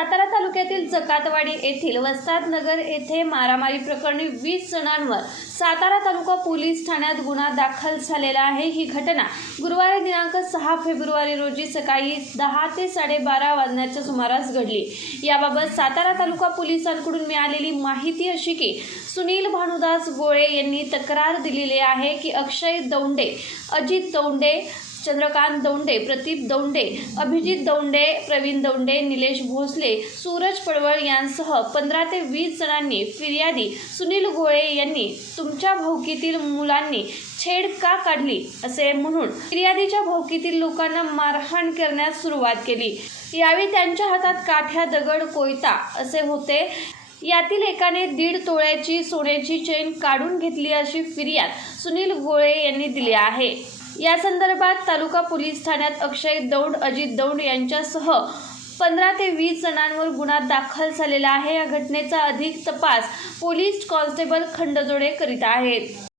सातारा तालुक्यातील जकातवाडी येथील वस्ताद नगर येथे मारामारी प्रकरणी वीस जणांवर सातारा तालुका पोलीस ठाण्यात गुन्हा दाखल झालेला आहे. ही घटना गुरुवारी दिनांक सहा फेब्रुवारी रोजी सकाळी दहा ते साडेबारा वाजण्याच्या सुमारास घडली. याबाबत सातारा तालुका पोलिसांकडून मिळालेली माहिती अशी की सुनील भानुदास गोळे यांनी तक्रार दिलेली आहे की अक्षय दौंडे अजित दौंडे चंद्रकांत दौंडे प्रदीप दौंडे अभिजित दौंडे प्रवीण दौंडे निलेश भोसले सूरज पडवळ यांसह पंधरा ते वीस जणांनी फिर्यादी सुनील गोळे यांनी तुमच्या भौकीतील मुलांनी छेड का काढली असे म्हणून फिर्यादीच्या भौकीतील लोकांना मारहाण करण्यास सुरुवात केली. यावेळी त्यांच्या हातात काठ्या दगड कोयता असे होते. यातील एकाने दीड तोळ्याची सोन्याची चेन काढून घेतली अशी फिर्याद सुनील गोळे यांनी दिली आहे. या संदर्भात तालुका पोलीस ठाण्यात अक्षय दौंड अजित दौंड यांच्यासह पंधरा ते वीस जणांवर गुन्हा दाखल झालेला आहे. या घटनेचा अधिक तपास पोलीस कॉन्स्टेबल खंडजोडे करीत आहेत.